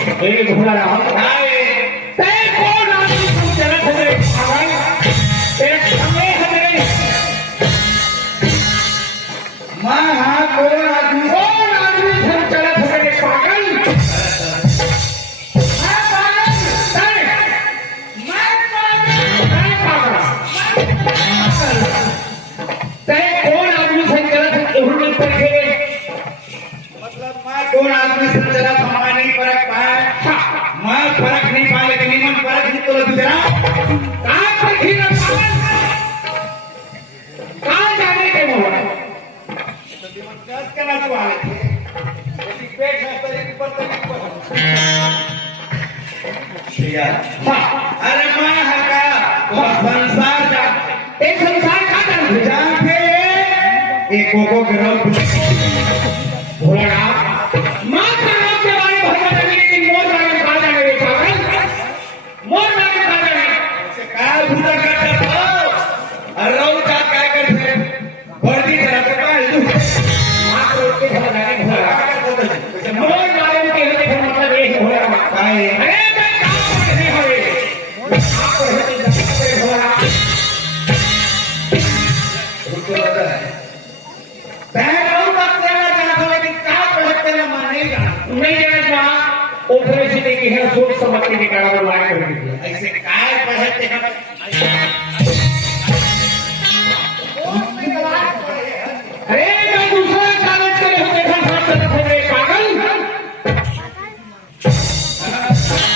एक घोड़ा तय कौन आदमी चलत है एक समय है मां हां कौन आदमी चलत है पागल मतलब मैं कौन आदमी से चला था मैं नहीं फर्क पाया मैं फर्क नहीं पाया लेकिन निमन फर्क नहीं तो गुजरा कहां पर ही न कहां जाने के बोला तो निमन कस के ना सवाल थे पेट है तो एक ऊपर तक यार अरे मैं हका वो संसार जा एक संसार का जान जाके एक कोको ग्रह भोला मां का नाम के बारे में भगवान ने लेकिन मोर बारे में कहा जाने रे पागल मोर बारे में कहा जाने से काय भूता करता था और रोज का क्या करते वर्दी चलाते पाए तू मां को उसके घर जाने भोला मोर बारे में कहने का मतलब ये भोला काय अरे मैं काम नहीं होए आप को भोला रुको लगा है पहले का तेरा जाना लेकिन क्या पढ़े तेरा मन नहीं जाना नहीं जाना ओपरे से देखी है सोच समझ के निकाला और लाया कर दिया ऐसे काय पढ़े तेरा अरे मैं दूसरा कॉलेज के लिए देखा साथ तरफ हो गए पागल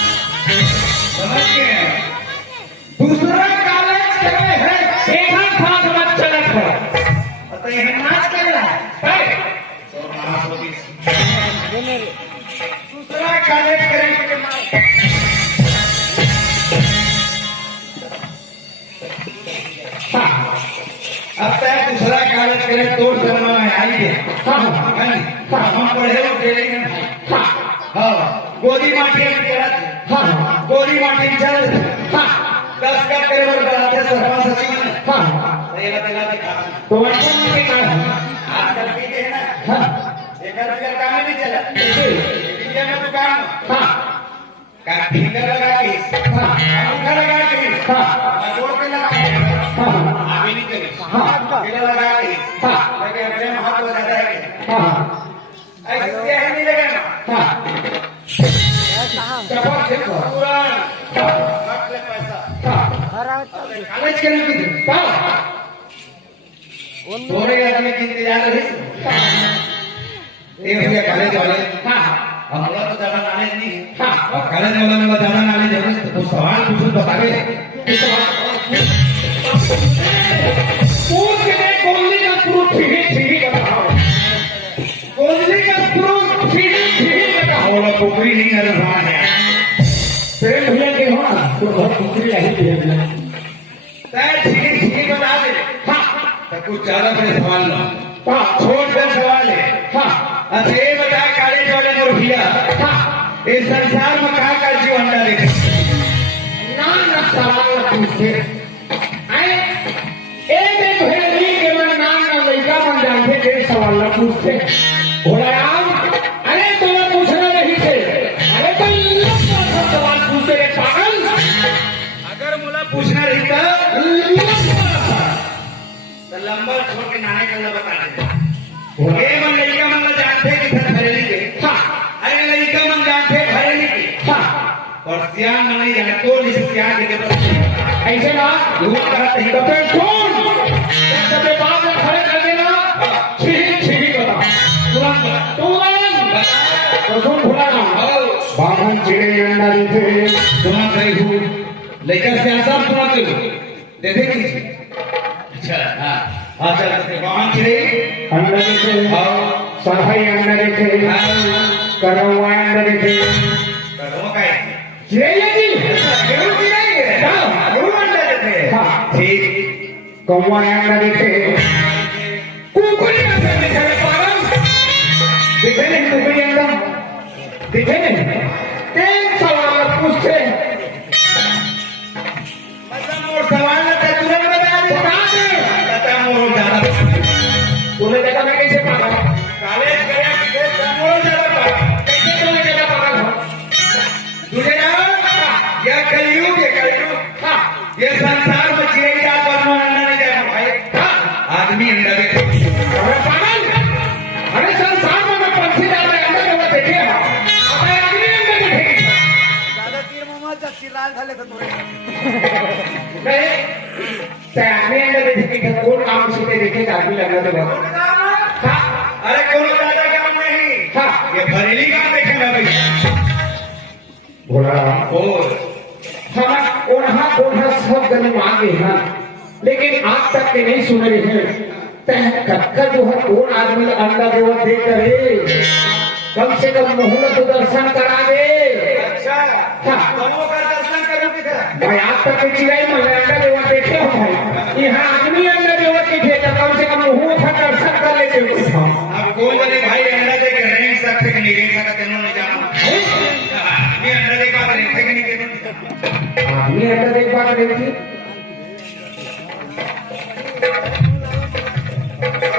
समझ गए दूसरा कॉलेज करे है देखा साथ मत चलत है तो ये नाच कर रहा है तो नाच होती दूसरा कॉलेज करे के मार अब तक दूसरा कॉलेज करे तो शर्मा में आई है हम पढ़े हो ट्रेनिंग में हाँ गोदी माटी में चला गोदी माटी में चल 10 का करे और बनाते सरपंच सचिव ये बता दिखा तो वचन के कारण आजकल पीते हैं ना एक रुपया काम नहीं चला इंडिया में दुकान का फिंगर लगा के अंगूठा लगा के जोड़ के लगा के अभी नहीं करी फिंगर लगा के लेकिन अपने हाथ को ज्यादा है ऐसे है नहीं लगेगा चपक देखो पूरा मत ले पैसा कॉलेज के लिए कितना थोड़े आदमी की इंतजार रही ये हो गया कॉलेज वाले हम लोग तो ज्यादा नॉलेज नहीं है और कॉलेज वाला में ज्यादा नॉलेज है तो कुछ सवाल पूछो तो बतावे पूछ के गोली का प्रूफ ठीक बताओ कोहली का प्रूफ ठीक बताओ और पोखरी नहीं कर रहा है प्रेम भैया के हो ना तो बहुत पुत्री रही है तय ठीक बता दे तो कुछ ज्यादा बड़े सवाल ना छोट कर सवाल है अच्छा ये बता कॉलेज वाले मुर्खिया इस संसार में कहाँ का जीव अंडा देखे ना सवाल पूछे अरे एक भेड़ी के मन नाम का लड़का बन जाते एक सवाल न पूछते भोलाराम अरे तुम्हें पूछना नहीं थे अरे तो सवाल पूछते रे पागल अगर मुला पूछना रहता तो लंबा छोड़ के नाने का बता देते ये मन लड़का मन जानते कि घर भरेली के अरे लड़का मन जानते भरेली के और सियान मन नहीं जाने तो जिसे सियान के बस ऐसे ना झूठ कहते हैं तो फिर सुन जब बात में खड़े कर देना ठीक बता तुरंत तो सुन भोलाराम बामन चिड़े अंडा देते सुना रही हूँ लेकर से सब सुनाते हो देते कीजिए अच्छा हाँ चल बामन चिड़े अंडा देते सहाय अंडा देते करवा अंडा देते करो का चिड़े जी जरूर की नहीं है जरूर अंडा देते ठीक कौवा अंडा देते कुकुरी अंडा देते पागल देखे नहीं कुकुरी अंडा देखे नहीं एक सवाल पूछते मतलब मोर सवाल न था तुरंत बता दे बता मोर ज्यादा तुम्हें देखा मैं कैसे पागल कॉलेज गया कि मोर ज्यादा कैसे तुम्हें देखा पागल हो तुझे ना या कलयुग है कलयुग। ये संसार में चीज का बनना नहीं जाए भाई। आदमी अंडा देते। अरे पागल, अरे संसार में मैं पंछी डाल रहे अंडा देवा देखे अब आदमी अंडा देखे दादा तीर मामा जास्ती लाल झाले तर थोडे नहीं त्या आदमी अंडा देखे कि कोण काम सुने देखे आदमी अंडा देवा अरे कौन दादा काम नहीं। ये बरेली काम देखे ना भाई। बोला और हम ओढ़ा ओढ़ा सब गली मांगे हैं लेकिन आज तक के नहीं सुन रहे हैं। तह कक्का जो है कौन आदमी अंडा देवा दे करे कम से कम मुहूर्त तो दर्शन करा दे। अच्छा कौन का दर्शन करूं किधर। भाई आज तक के चिड़ाई में अंडा देवा देखे हो भाई। यहाँ आदमी अंडा देवा के थे तो कम से कम मुहूर्त का दर्शन कर लेते हो। अब कौन बोले भाई अंडा दे के नहीं सकते कि नहीं रह सकते नहीं जाना। ये अंडा दे का नहीं थे कि नहीं देते। आदमी अंडा देख बात नहीं थी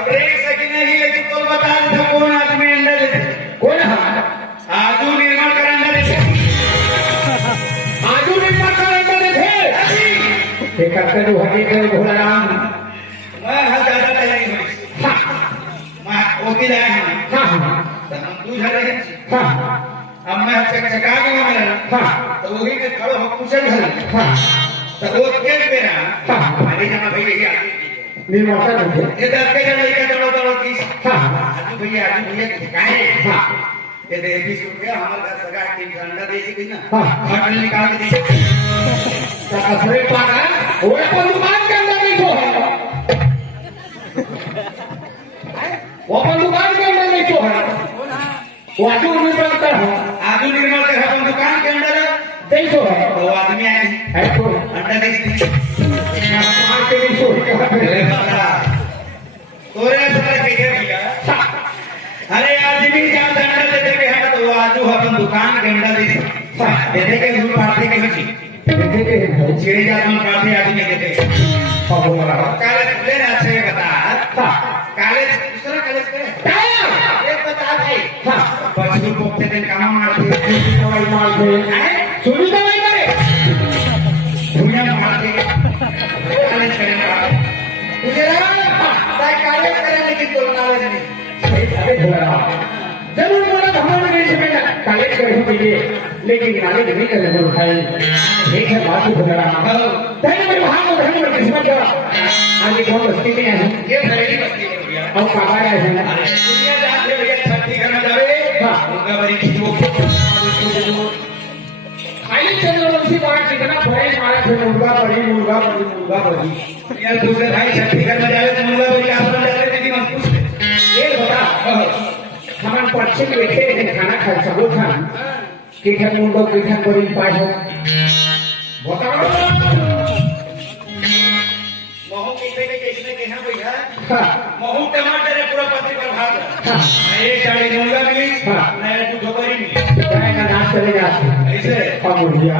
देख सकी नहीं लेकिन तो बता दे कौन आदमी अंडा देते। कौन है आजू निर्माण कर अंडा देते। आजू निर्माण कर अंडा देखे ये कक्का जो है भोला राम मैं ज्यादा तैयारी हुई मैं वकील आया हूं। हाँ तू झड़े हाँ अब मैं चकचका के मारा हाँ तो वही के खड़ो हो पूछल घर हाँ तो वो के बेरा अरे जमा भैया निर्माता देखे ये दस के जन लेके चलो चलो 30 हाँ आजू भैया काहे हाँ ये दे 20 रुपया हमारे घर सगा टीम अंडा दे सी ना हाँ। खटल निकाल के दे। असरे पागा वो अपन दुकान के अंदर नहीं छो वो अपन दुकान के अंदर नहीं छो है वो आजू निर्माण कर आजू निर्मल के अपन दुकान के अंदर नहीं छो है तो आदमी आए है तो अंडा दे मार के नहीं छो तोरे सारे के भैया अरे आदमी जहाँ अंडा देते के है तो वो आजू अपन दुकान के अंडा दे देते के रूप पाते के होची देखे के है छेड़े जात पाते आदमी देते कॉलेज खुले ना अच्छे बता कॉलेज दूसरा कॉलेज करे एक बता भाई बच्चों को अपने दिन काम मारते दवाई मार दे सुनी दवाई करे दुनिया मारते कॉलेज करेंगे मुझे कॉलेज करें लेकिन तो नॉलेज नहीं। अरे भोला जरूर बोला हमारे देश में कॉलेज करने के लिए लेकिन कॉलेज नहीं करने को भाई एक है बात भोला पहले मेरे भाग में रहने में किस्मत का आज कौन बस्ती में है ये बरेली बस्ती में भैया और काबा है अरे दुनिया जान ले भैया छठी करना जावे उनका बड़ी खिचो खाली चंद्रवंशी बात कितना बड़े मारे थे मुर्गा बड़ी यार दूसरे भाई छठी करना जावे तो मुर्गा बड़ी आप जावे लेकिन मत पूछ ये बता हमारे पक्षी के लेके खाना खा सको था कि घर मुर्गा के घर बड़ी पास हो बताओ महू किसे के इसने कहना भैया हाँ महू टमाटर है पूरा पत्ती पर भाग एक गाड़ी मुर्गा मिली नया तू ठोकरी मिली चाय का नाच चले जाते ऐसे और मुर्गिया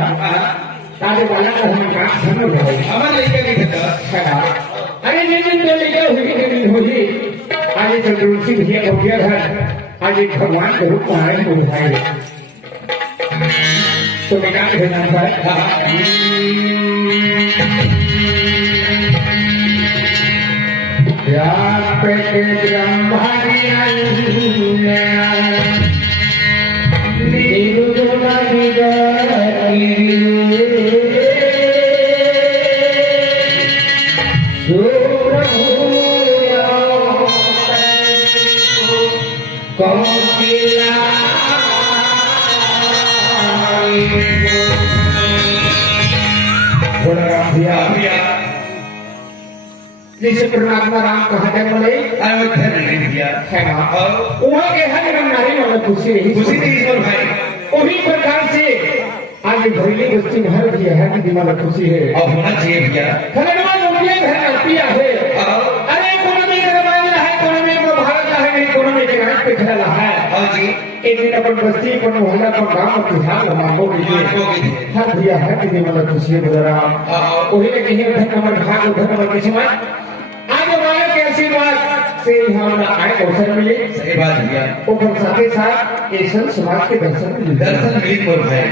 ताजे वाला का हमें काम समझ जाए हमारे लेके नहीं था अरे जिन दिन लेके हुई आज चंद्रवंशी भैया हो गया घर आज एक भगवान के रूप में आए हो भाई तो निकाल भेजना जैसे परमात्मा राम कहा जाए बोले अयोध्या नहीं भैया है वहाँ के हर नारी वाला खुशी रही खुशी थी ईश्वर भाई उन्हीं प्रकार से आज भैली बस्ती में हर दिया है कि वाला खुशी है और होना चाहिए भैया खरगवा मुंडिया घर आतिया है अरे कोनो में रवायला है कोनो में भारत है नहीं कोनो में जगह पे खड़ा है और जी एक दिन अपन बस्ती अपन मोहल्ला अपन गांव में तिहार मांगो के लिए हर दिया है कि वाला खुशी है बोला वही के कहीं धन भाग धन किस्मत आज वाले के आशीर्वाद से हमारा आए अवसर मिले सही बात भैया और साथ ही साथ ऐसा समाज के दर्शन मिले दर्शन मिली मोर भाई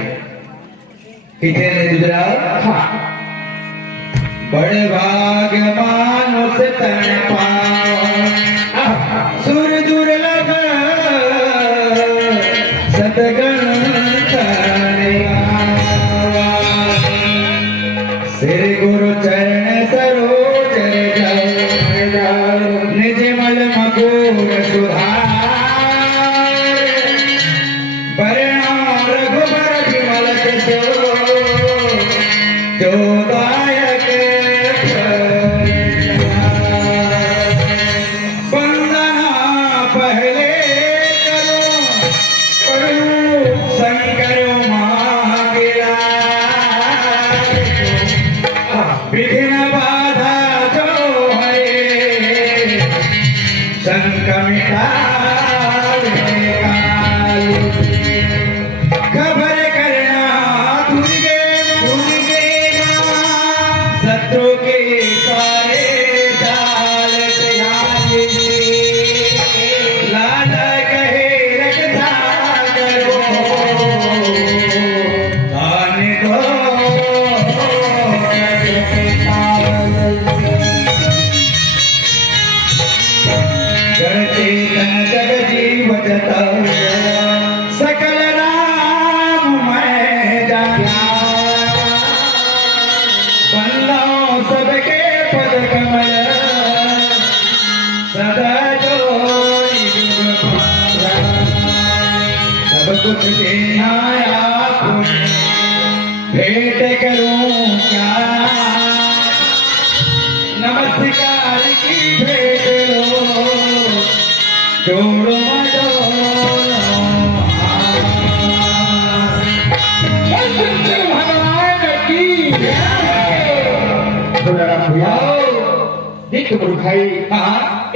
किथे ने गुजरात हाँ बड़े भाग्य मानुष तन पाओ सुर दुर्लभ सतगण तन आवा। श्री गुरु चरण सरोज जाओ निज मल मगोर सुधार परिणाम रघुबर विमल जसो जो दायक वंदना पहले करो शंकर मांगेला विघ्न बाधा जो है शंक मिटावे काल। खबर करना दुर्गे दुर्गे शत्रु के सारे जाल त्यागे लाला कहे रक्षा करो आने दो जड़ चेतन जग जीवत सकल राम मैं जाना बंदाओ सबके पद कमल सदा जोई जुग पारा। सब कुछ देना आपने भेंट करूं क्या नमस्कार की भेंट लो जोड़ो शंकर भगवान की देख भाई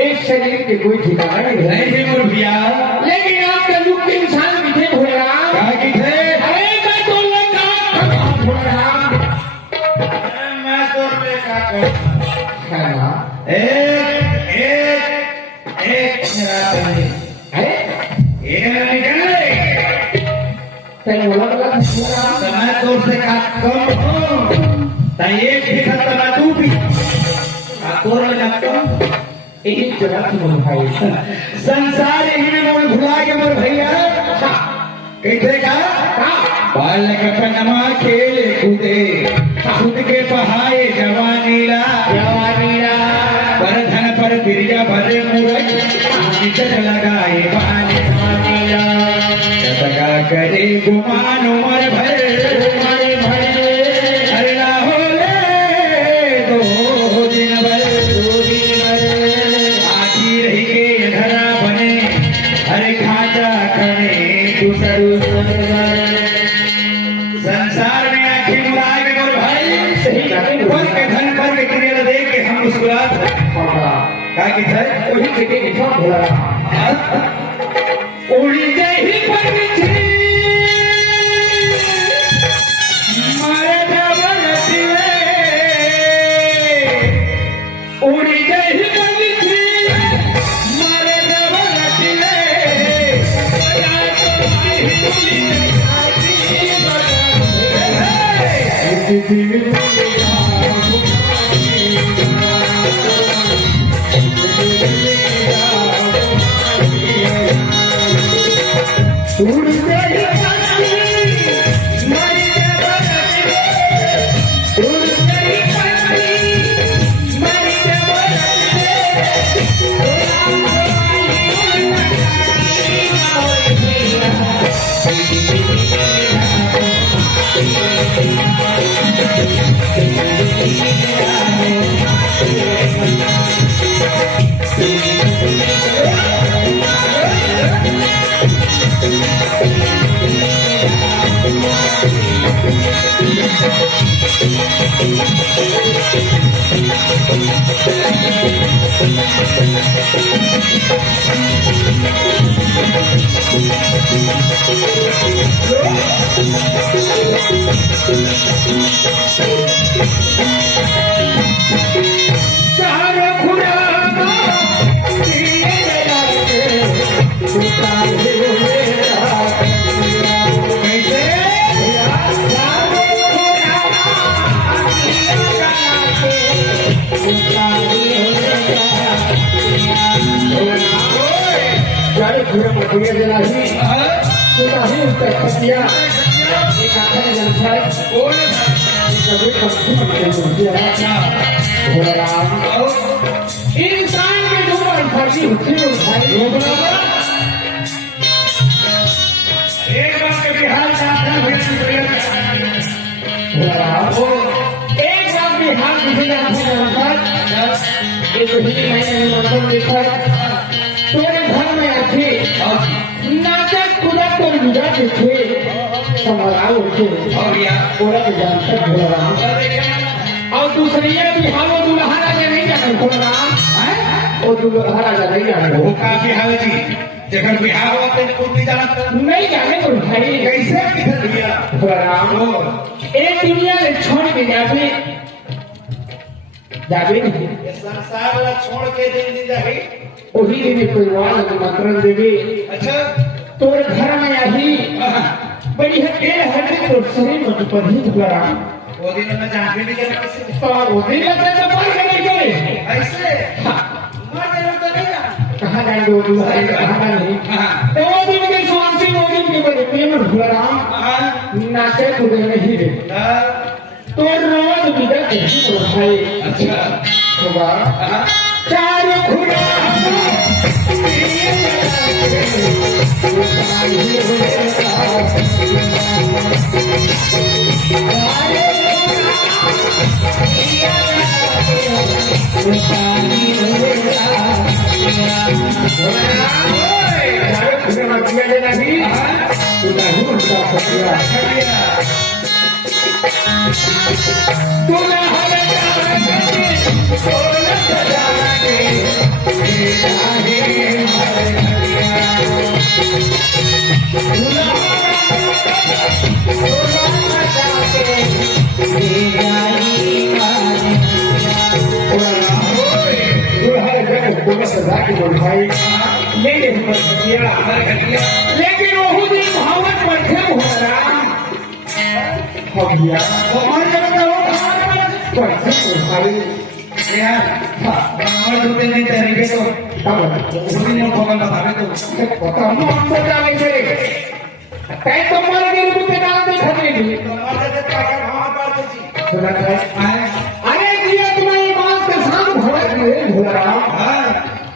इस शरीर के कोई ठिकाना नहीं है नहीं मुर्गिया लेकिन आप कलयुग के इंसान किथे भोलेराम क्या किथे अरे मैं तो लगा भोलेराम मैं तो लेका को है ना एक एक एक मेरा बने अरे ये निकल ले तेरे बोला भोलेराम मैं तो से का कम ताये भी खत्म तू भी आकोर लगतो एक जगह की बोल भाई संसार ही में मोल भुला के मोर भैया कैसे का बालक पनमा खेले कूदे खुद के पहाए जवानीला पर धन पर बिरिया भरे मूरख निकल लगाए बानीला सगा करे गुमान उमर भर अरे लाहोले दो दिन भर आखी रही के धरा बने अरे खाजा करे दूसर संसार में आखिर मुराद में और भाई सही कहते हैं। वर्ग के धन पर के क्रिया देख के हम मुस्कुराते हैं। का कि है वही जगह लिखा भोलेराम उड़ी जाही पंछी मारे जवन दिले उड़ी जाही पंछी मारे जवन दिले या तो उड़ जाही पंछी मारे जवन दिले उड़ जाही पंछी मारे जवन चारों खुराना दिए जाते उतारे मेरा कैसे चारों नहीं उत्तर सत्या एक आखिर जनता बोल कभी कभी राम इंसान के जो फर्जी होती है भाई एक बार के बिहार का एक बार बिहार किसी एक हिंदी महीने मतलब देखा तेरे घर में अच्छे नाचक कूदा कर गुजा के थे समाराह होते पूरा के जानता भोलाराम और दूसरी ये बिहार वो दुल्हा राजा नहीं जाने भोलाराम वो दुल्हा राजा नहीं जाने वो का बिहार जी जगह बिहार होते हैं खुद भी जानते नहीं जाने तो भाई कैसे किधर दिया भोलाराम एक दुनिया में छोड़ के जाते जावे नहीं ये संसार वाला छोड़ के दिन जाए वही दिन परिवार निमंत्रण देवे अच्छा तोर घर में आई बड़ी हटेल हटे तो शरीर में पर ही भोलाराम वो दिन में जाके भी क्या किसी तो वो दिन लगता है पर नहीं करे ऐसे मर गए तो नहीं ना कहाँ जाएंगे वो दूल्हा कहाँ नहीं तो वो दिन के स्वांसी वो दिन के बड़े प्रेम भोलाराम नाचे कूदे नहीं रे तो रोज बिगड़ के भाई अच्छा होगा चार खुदा लेकिन वो दिन भावत बैठे हो रहा हो गया हमारे यार और दो तीन दिन तरीके तो उस दिन में भोगल बतावे तो अरे दिया तुम्हें बात के साथ भोलाराम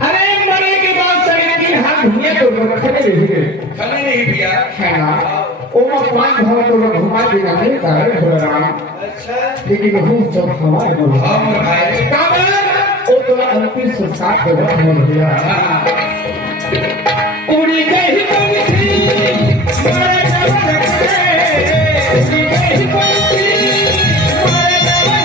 अरे मरे के बाद शरीर की हाथ दुनिया तो रखने नहीं खले नहीं भैया है ना वो पांच भवन तो घुमा देना नहीं था भोलाराम अच्छा लेकिन वो जब हमारे बोला हम भाई वो तो अंतिम संस्कार के वक्त में भैया उड़ी गई पंछी मारे जवान उड़ी गई पंछी मारे जवान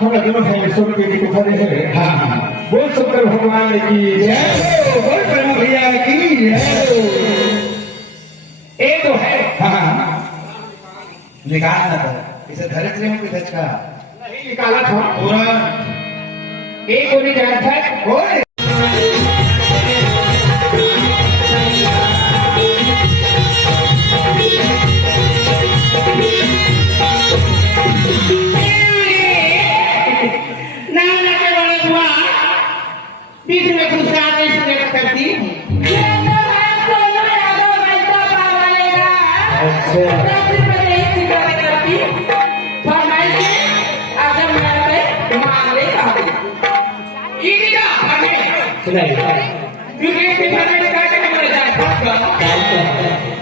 हम दोनों भाई सब के लिए खड़े हैं बोल शंकर भगवान की जय बोल प्रेम भैया की एक तो है निकालना था इसे धरित्री में कुछ अच्छा नहीं निकाला था पूरा एक को नहीं जाना था ओए बीच में कुछ आदेश करती फरमाइश अगर मैं ini dah kami. सुनाई Juga yang kita nak kata kita jangan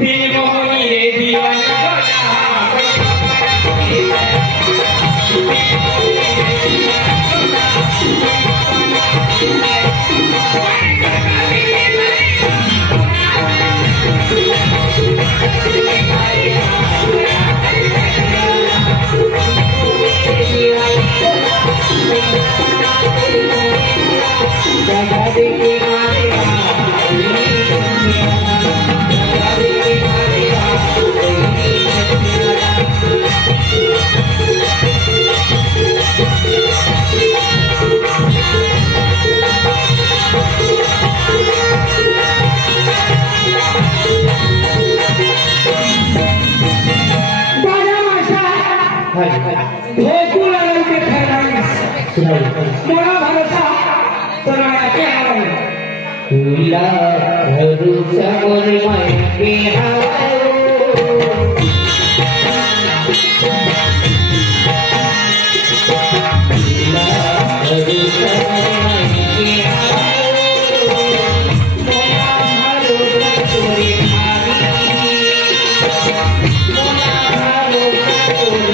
Pilih mohoni diwan Bhojpur लड़ाई के फरमाइश मोरा भरोसा तोरा के हवाई तुला भरोसा मोर मन के हवाई तुला भरोसा मोर मन के हवाई मोरा भरोसा तोरे भाई मोरा भरोसा तोरे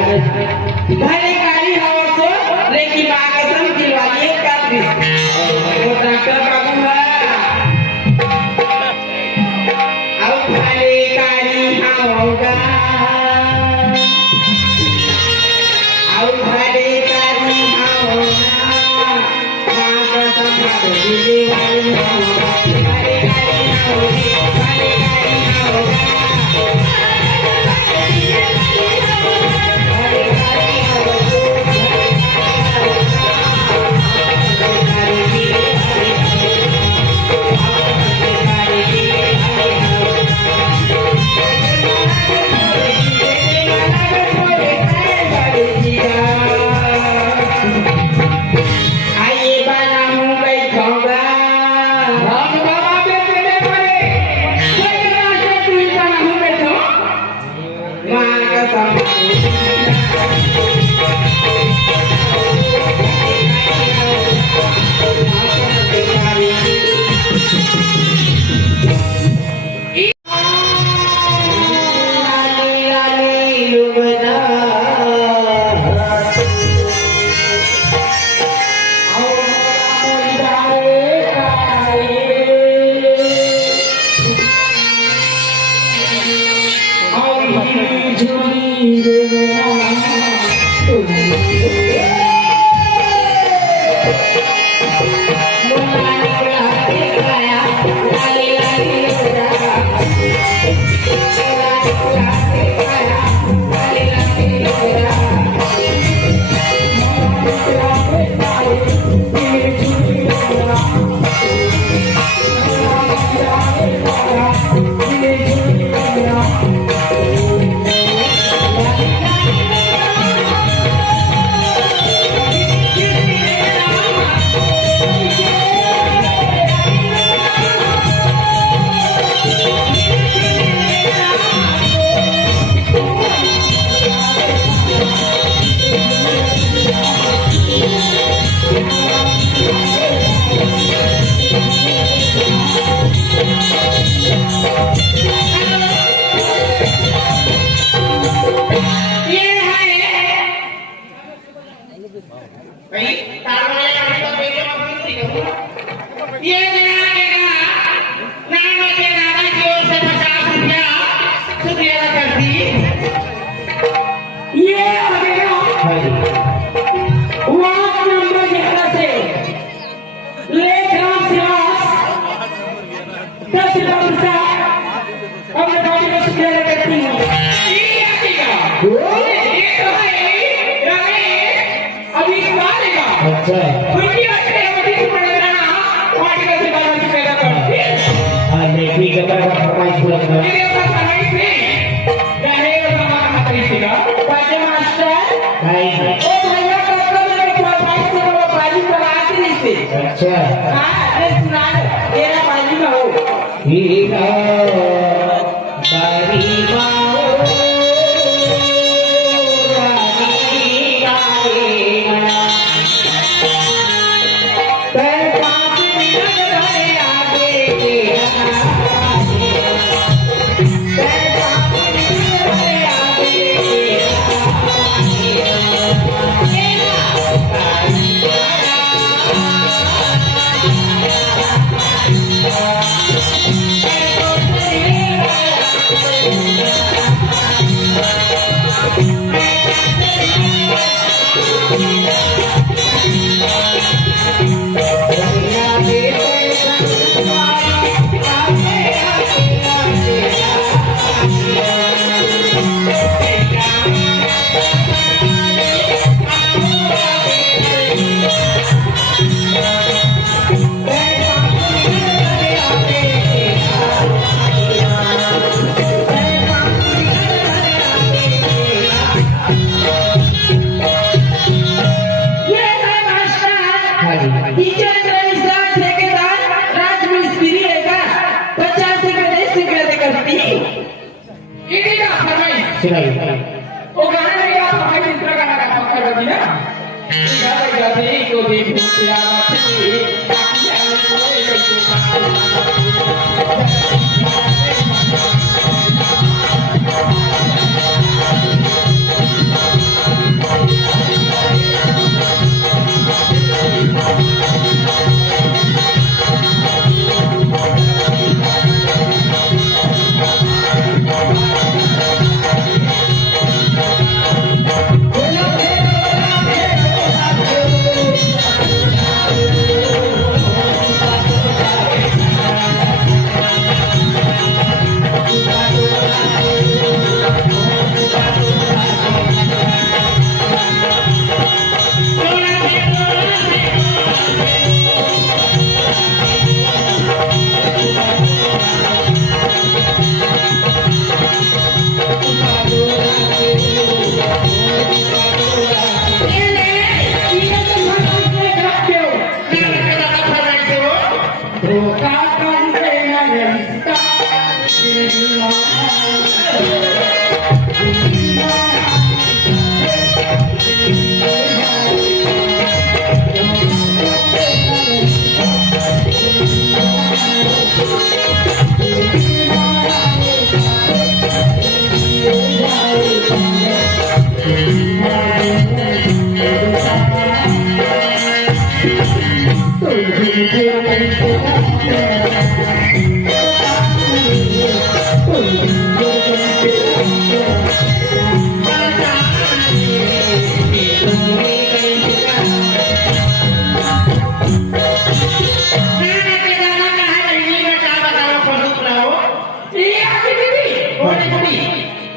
भले काली हवा सो लेकिन आकर्षण दिलवाइए का दृश्य वो डॉक्टर बाबू है अब भले काली हवा Thank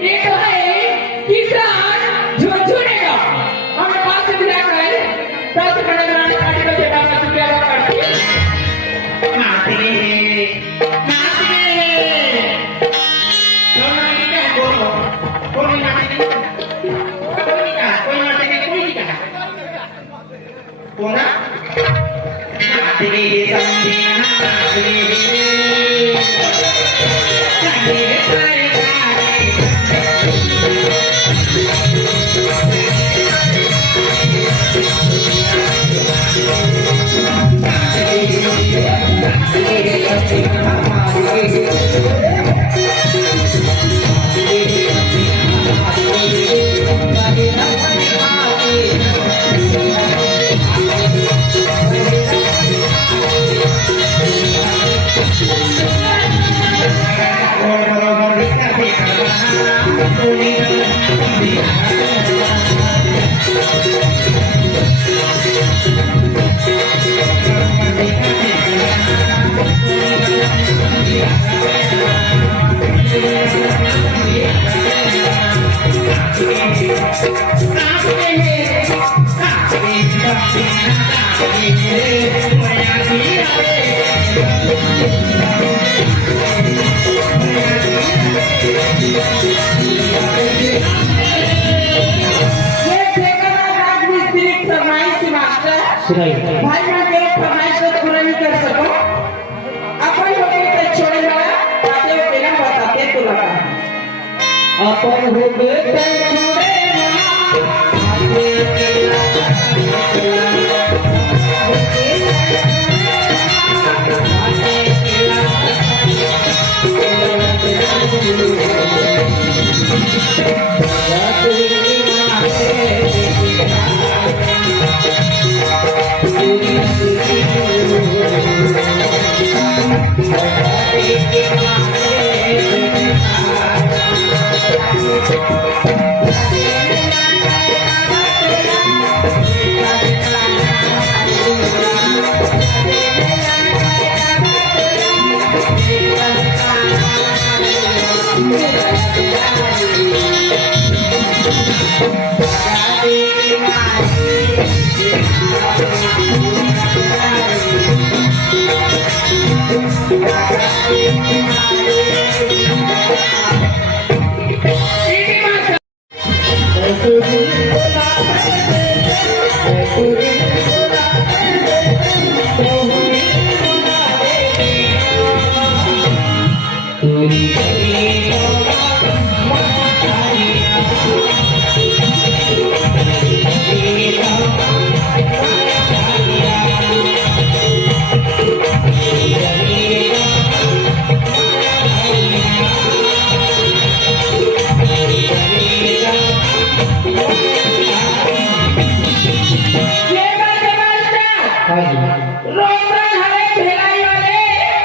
एक है किसान झुनझुनेगा हमें पास से बिना करे 10 कड़े रानी काटी को सेवा का रुपया काटती नाती नाती क्या बोलो कोई नाती कोई का कोना नाती संधिया सुनाई भाई मैं तेरे फरमाइश को पूरा नहीं कर सको अपन हो गए तो छोड़े वाला बातें वो बिना बताते तो लगा अपन हो गए तो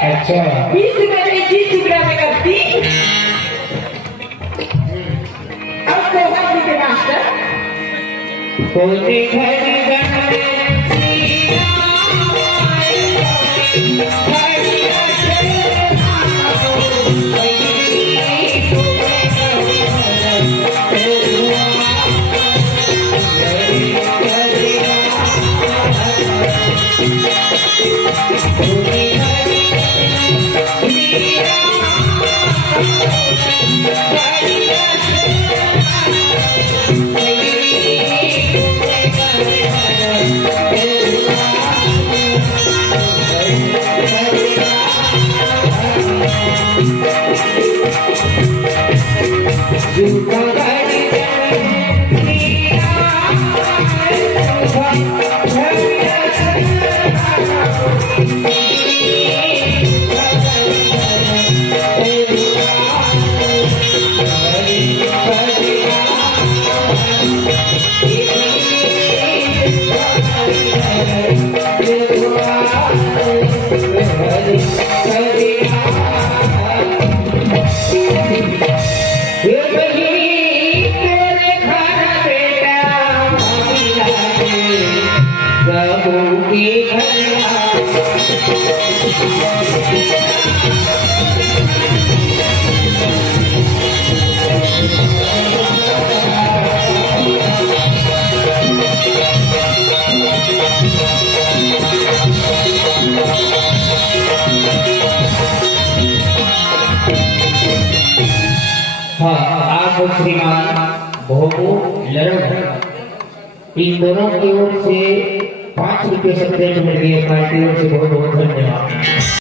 अच्छा 20 रुपए में 30 रुपया में करती अब तो है के मास्टर कोई घर Thank you. श्रीमान भोगो लरण इन दोनों की ओर से 5 रुपये सत्य मिल गए। पार्टी ओर से बहुत बहुत धन्यवाद।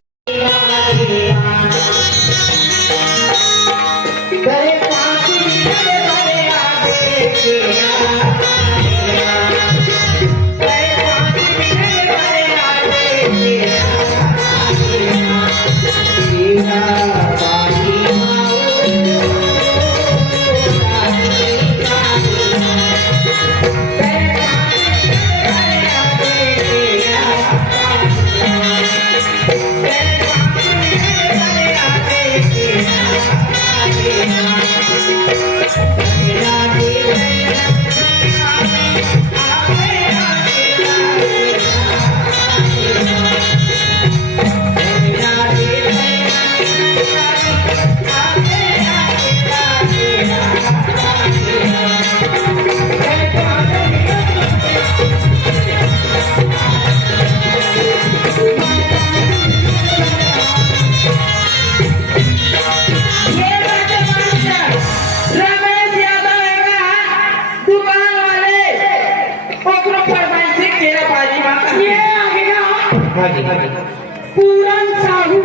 पूरन साहू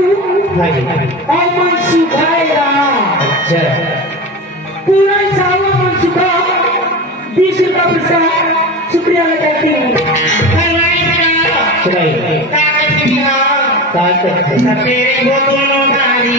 हाँ जी और मनसुखाएगा। अच्छा पूरन साहू और मनसुखा 20 रुपया पुरस्कार शुक्रिया लगाती हूँ। सुनाइए मेरे को दोनों गाड़ी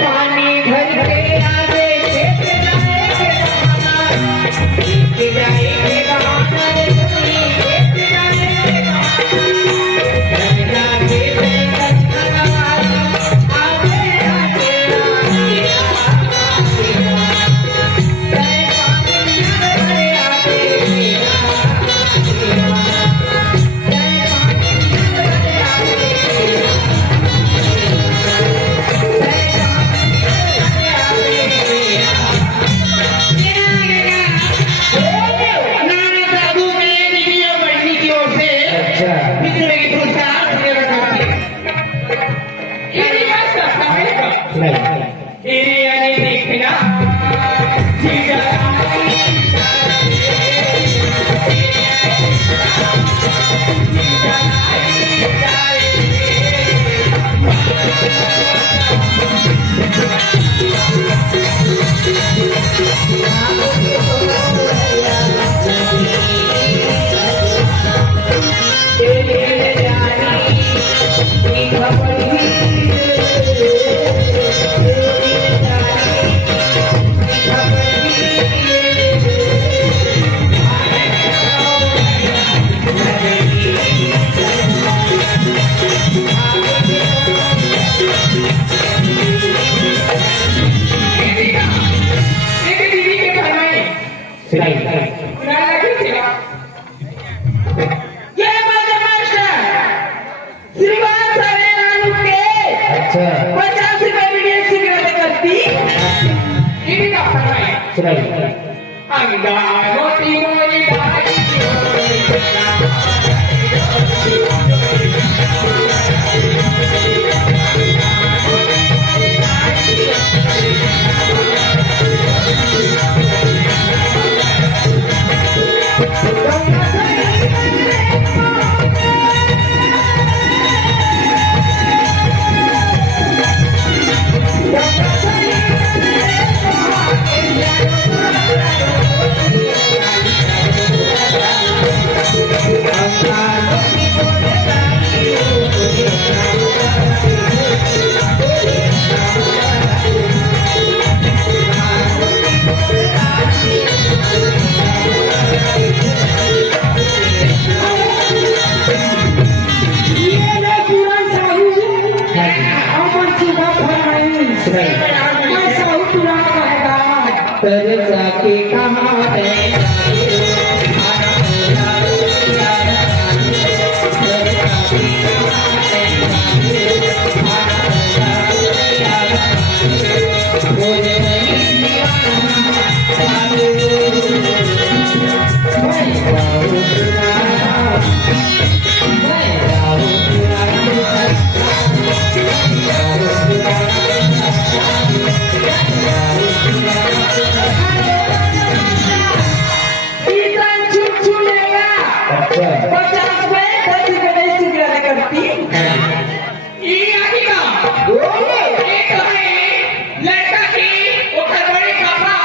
पानी भर के आगे मैं साहू पुराण कहेगा तर जाके कहाँ है ईसान चुप चुलेगा अच्छा 50 में 10 रुपए नहीं सुगराने करती ये आगे का एक है लड़का की ऊपर बड़े काका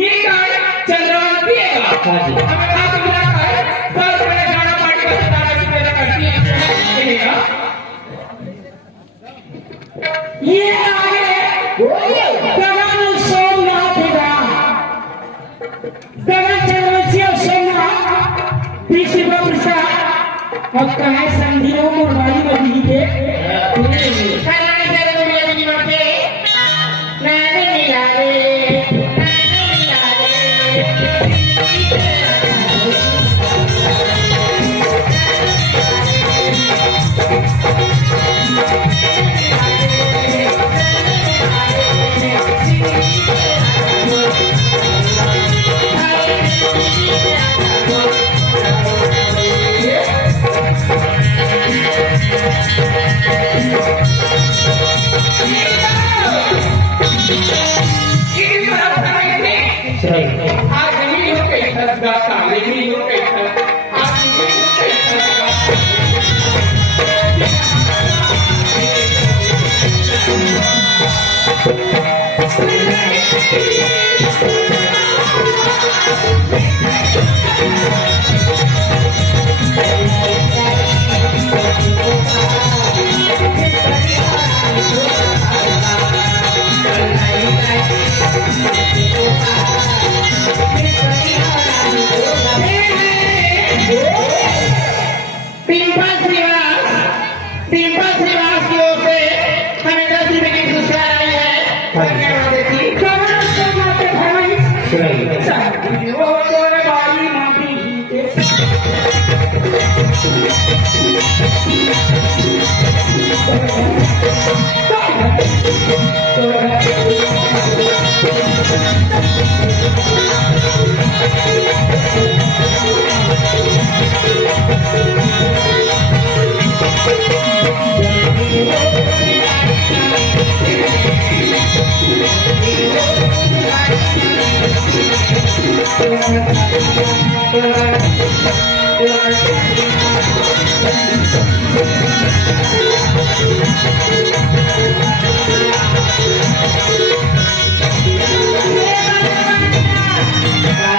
नीकर चंद्रवंत पिएगा हाँ जी। हमें कहा सुगरा का है 10 रुपए गाना पार्टी का सतारा की पैदा करती है ये आगे गगन सोमनाथ गगन चंद्रवंशी सोमनाथ पीछे प्रसाद और कहे संधियों मुरवाली बनी के खाना चलो मेरी मते नाने निगारे सही आज नहीं हो के दस गाता नहीं हो के आज नहीं हो के दस पिंपल श्रीवास की ओर से हमें 10 रुपए की पुरस्कार आई है धन्यवाद देती गगन सोमनाथ के भाई सही वो तोरे बाली माटी ही के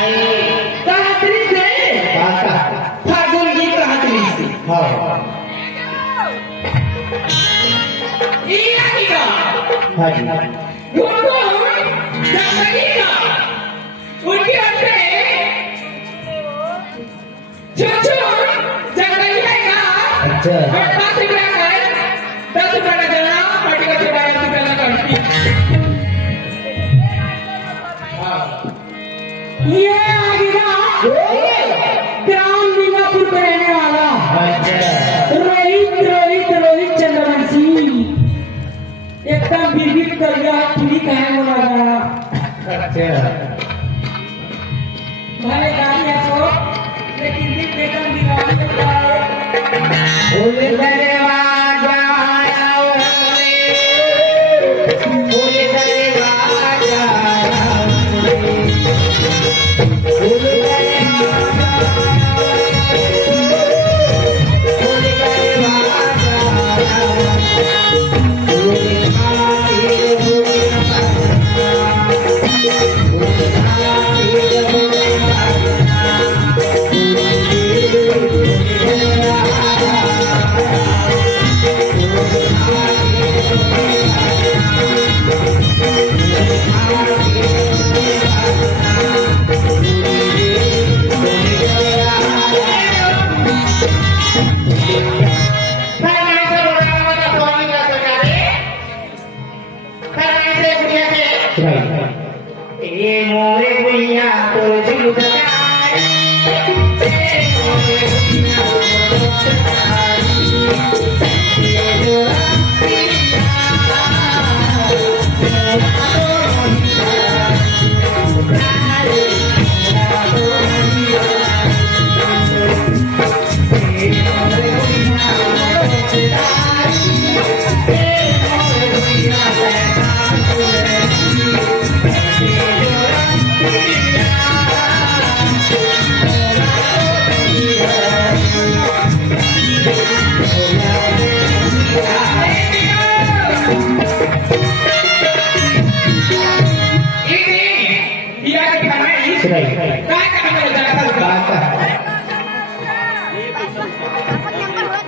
कहात्री से फागुन की कहात्री से हाँ ये आएगा हाँ जी उनको जागेगा उनके अंदर जो जगेगा अच्छा और 5 रुपए का 10 रुपए का देना पार्टी का सेवा से पहले करती ये आएगा ग्राम मीनापुर का रहने वाला अच्छा रोहित चंद्रवंशी एकदम बिरबिट कर गया पूरी कहानी बोला गया अच्छा भले गाड़ी है सो लेकिन भी एकदम दिवाली का बोले दरवाजा बोले दरवाजा बोले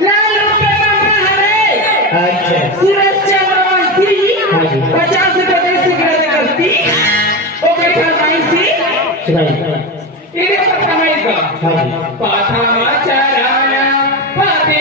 लाल रुपए का है अच्छा सूरज चंद्रवंशी 50 रुपए दे सिगरेट करती ओके फरमाइशी इन्हें फरमाइश का पाथामा चराना पाते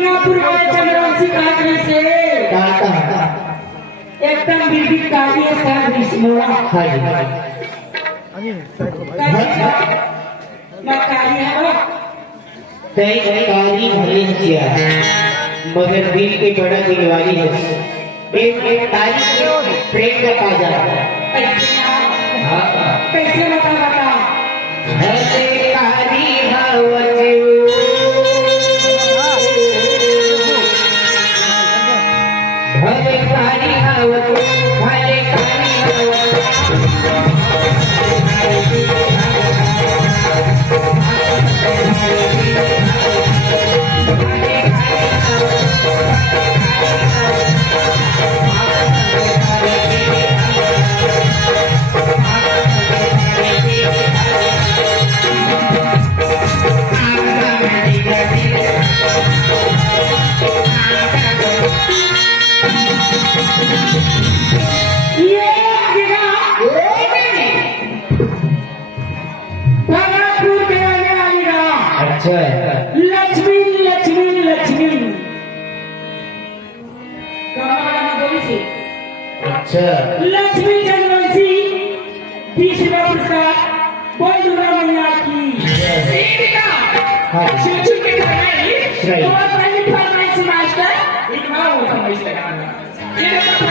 चंद्रवंशी काटने से एकदम बीबी काली मोड़ा मैं काली है कई कारी भली किया मगर दिल के बड़ा दिल वाली है एक तारीख प्रेम का ताजा कैसे बता ऐसे कारी हवज भले कारी हवज भले कारी हवज अच्छा लक्ष्मी लक्ष्मी लक्ष्मी अच्छा लक्ष्मी चंद्रवंशी 20 पुरस्कार बोल दुर्गा मैया की शिवजी की फरमाइश तो पहली फरमाइश मास्टर एक बार वो फरमाइश लगाना